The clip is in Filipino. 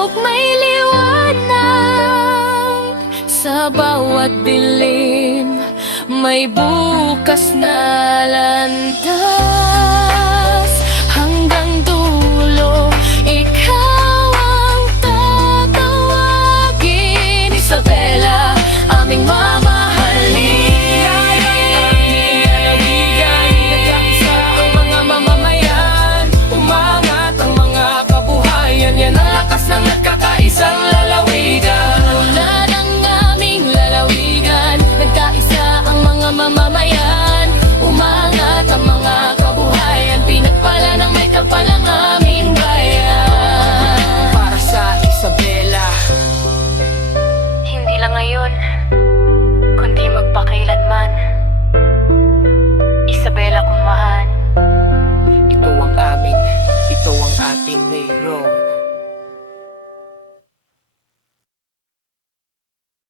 sulok may liwanag, sa bawat dilim may bukas na landas. Hanggang dulo, ikaw ang tatawagin. Isabela, aming mamahalin. Aming lalawigan, nagkakaisa ang mga mamamayan. Umangat ang mga kabuhayan, yan ang lakas ng nagkakaisang lalawigan. Tulad ng aming lalawigan, nagkaisa ang mga mamamayan. Umangat ang mga kabuhayan, pinagpala ng may kapal ang aming bayan. Para sa Isabela, Hindi lang ngayon, kundi magpakailanman. Isabela kung mahal. ito ang amin, ito ang ating mayroong.